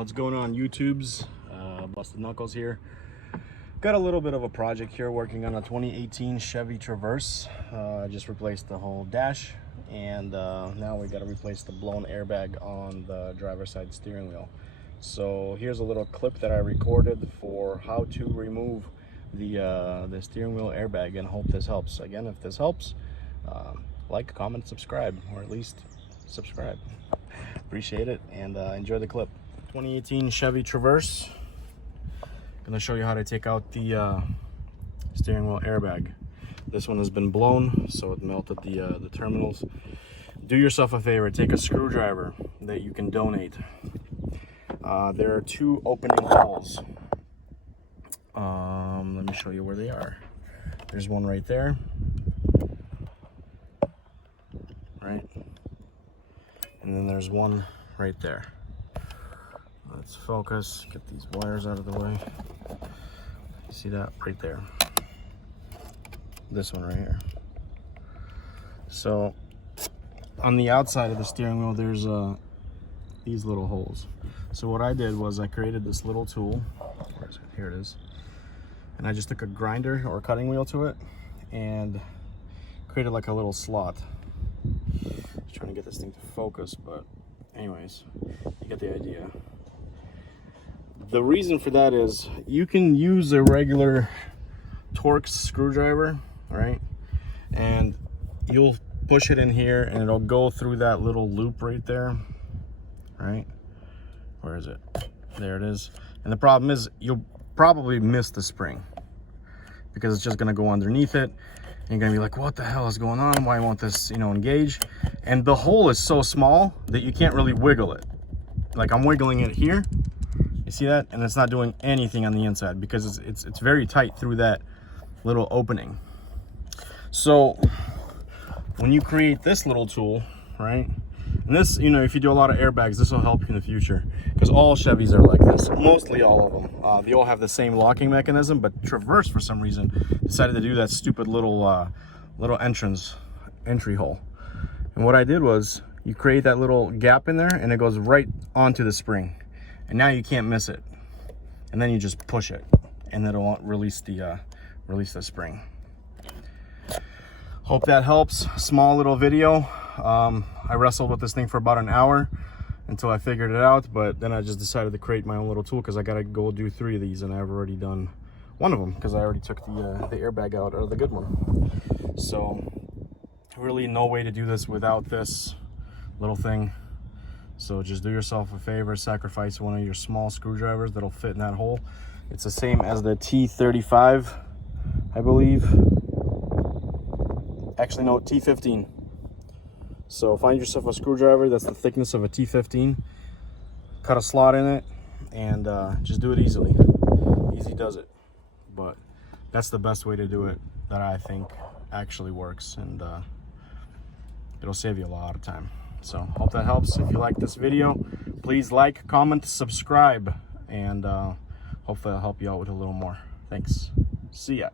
What's going on, YouTubes? Busted Knuckles here. Got a little bit of a project here working on a 2018 Chevy Traverse. I just replaced the whole dash, and now we got to replace the blown airbag on the driver's side steering wheel. So here's a little clip that I recorded for how to remove the steering wheel airbag, and hope this helps. Again, if this helps, like, comment, subscribe, or at least subscribe. Appreciate it, and enjoy the clip. 2018 Chevy Traverse. Gonna show you how to take out the steering wheel airbag. This one has been blown, so it melted the terminals. Do yourself a favor, take a screwdriver that you can donate. There are two opening holes. Let me show you where they are. There's one right there, right? And then there's one right there. Let's focus, get these wires out of the way. See that right there? This one right here. So on the outside of the steering wheel, there's these little holes. So what I did was I created this little tool. Where is it? Here it is. And I just took a grinder or cutting wheel to it and created like a little slot. Just trying to get this thing to focus, but anyways, you get the idea. The reason for that is you can use a regular Torx screwdriver, right? And you'll push it in here and it'll go through that little loop right there, right? Where is it? There it is. And the problem is you'll probably miss the spring because it's just gonna go underneath it. And you're gonna be like, what the hell is going on? Why won't this, engage? And the hole is so small that you can't really wiggle it. Like, I'm wiggling it here. You see that? And it's not doing anything on the inside because it's very tight through that little opening. So when you create this little tool, right? And this, if you do a lot of airbags, this will help you in the future because all Chevys are like this. Mostly all of them. They all have the same locking mechanism, but Traverse, for some reason, decided to do that stupid little entry hole. And what I did was you create that little gap in there and it goes right onto the spring. And now you can't miss it. And then you just push it and it'll release the spring. Hope that helps. Small little video. I wrestled with this thing for about an hour until I figured it out, but then I just decided to create my own little tool because I gotta go do 3 of these, and I've already done one of them because I already took the airbag out of the good one. So really no way to do this without this little thing. So just do yourself a favor, sacrifice one of your small screwdrivers that'll fit in that hole. It's the same as the T35, I believe. Actually, no, T15. So find yourself a screwdriver that's the thickness of a T15. Cut a slot in it and just do it easily. Easy does it. But that's the best way to do it that I think actually works, and it'll save you a lot of time. So hope that helps. If you like this video, please like, comment, subscribe, and hopefully I'll help you out with a little more. Thanks. See ya.